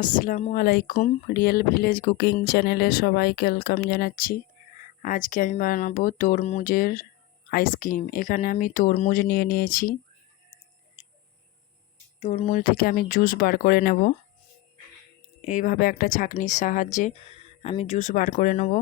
আসসালামু আলাইকুম real village cooking চ্যানেলে সবাইকে ওয়েলকাম জানাচ্ছি। আজকে আমি বানাবো তরমুজের আইসক্রিম এখানে আমি তরমুজ নিয়ে নিয়েছি। তরমুজ থেকে আমি জুস বার করে নেব। এইভাবে একটা ছাঁকনির সাহায্যে আমি জুস বার করে নেব।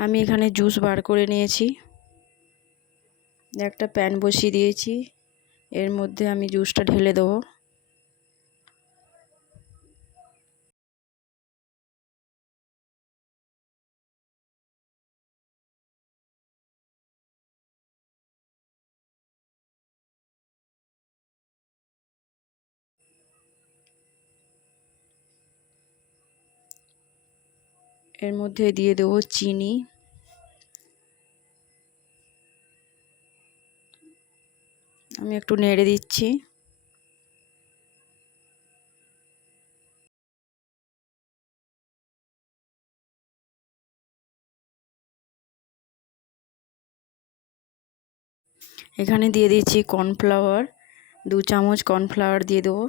আমি এখানে জুস বার করে নিয়েছি। একটা প্যান বসিয়ে দিয়েছি। এর মধ্যে আমি জুসটা ঢেলে দেবো। এর মধ্যে দিয়ে দেবো চিনি। আমি একটু নেড়ে দিচ্ছি। এখানে দিয়ে দিচ্ছি কর্নফ্লাওয়ার। দু চামচ কর্নফ্লাওয়ার দিয়ে দেবো।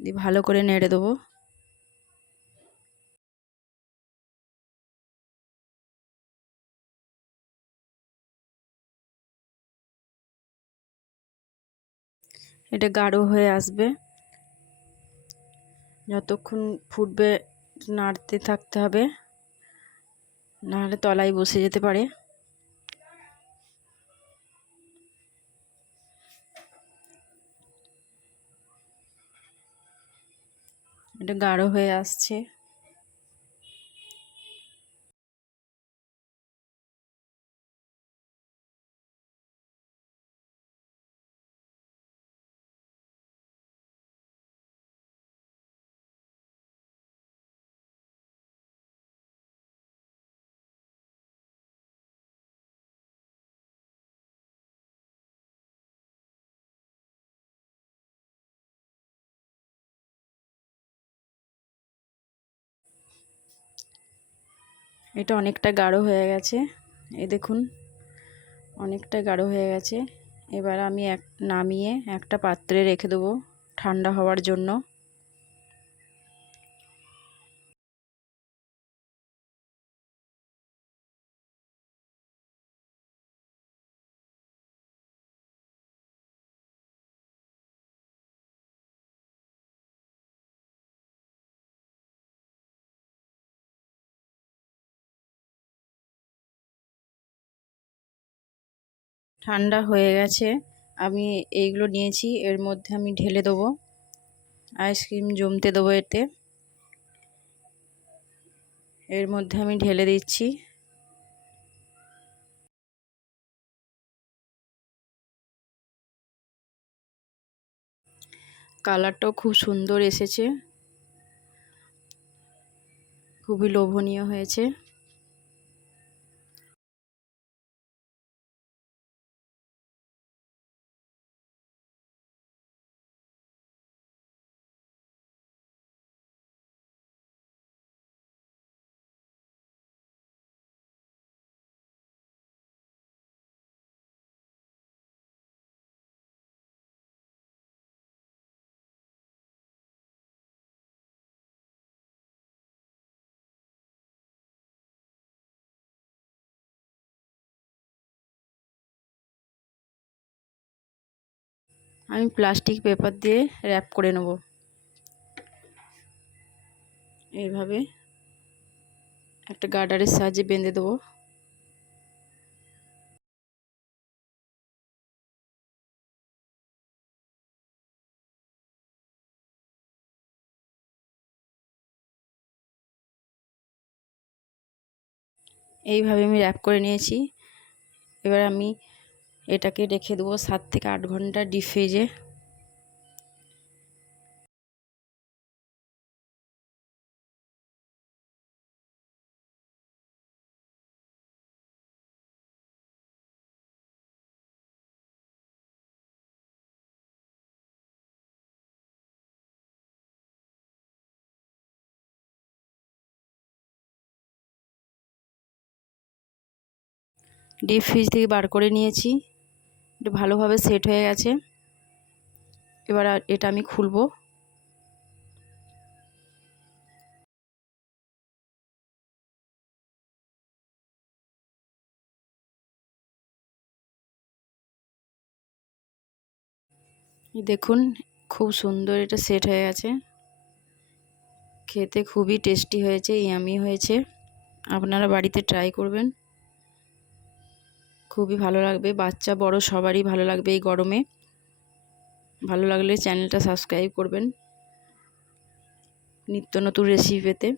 দিয়ে ভালো করে নেড়ে দেবো। এটা গাঢ় হয়ে আসবে। যতক্ষণ ফুটবে, নাড়তে থাকতে হবে। নাহলে তলায় বসে যেতে পারে। এটা গাঢ় হয়ে আসছে। এটা অনেকটা গাঢ় হয়ে গেছে। এ দেখুন, অনেকটা গাঢ় হয়ে গেছে। এবার আমি এক, নামিয়ে একটা পাত্রে রেখে দেবো ঠান্ডা হওয়ার জন্য। ঠান্ডা হয়ে গেছে। আমি এইগুলো নিয়েছি, এর মধ্যে আমি ঢেলে দেবো। আইসক্রিম জমতে দেবো এতে। এর মধ্যে আমি ঢেলে দিচ্ছি। কালারটাও খুব সুন্দর এসেছে। খুবই লোভনীয় হয়েছে। আমি প্লাস্টিক পেপার দিয়ে র্যাপ করে নেব। এইভাবে একটা গার্ডারের সাহায্যে বেঁধে দেবো। এইভাবে আমি র্যাপ করে নিয়েছি। এবার আমি এটাকে রেখে দেবো সাত থেকে আট ঘণ্টা ডিপ ফ্রিজে ডিপ ফ্রিজ থেকে বার করে নিয়েছি। ভালোভাবে সেট হয়ে গেছে। এবার এটা আমি খুলবো। দেখুন, খুব সুন্দর এটা সেট হয়ে গেছে। খেতে খুবই টেস্টি হয়েছে ইয়ামি হয়েছে। আপনারা বাড়িতে ট্রাই করবেন। খুবই ভালো লাগবে। বাচ্চা, বড় সবারই ভালো লাগবে এই গরমে। ভালো লাগলে চ্যানেলটা সাবস্ক্রাইব করবেন। নিত্য নতুন রেসিপি পেতে।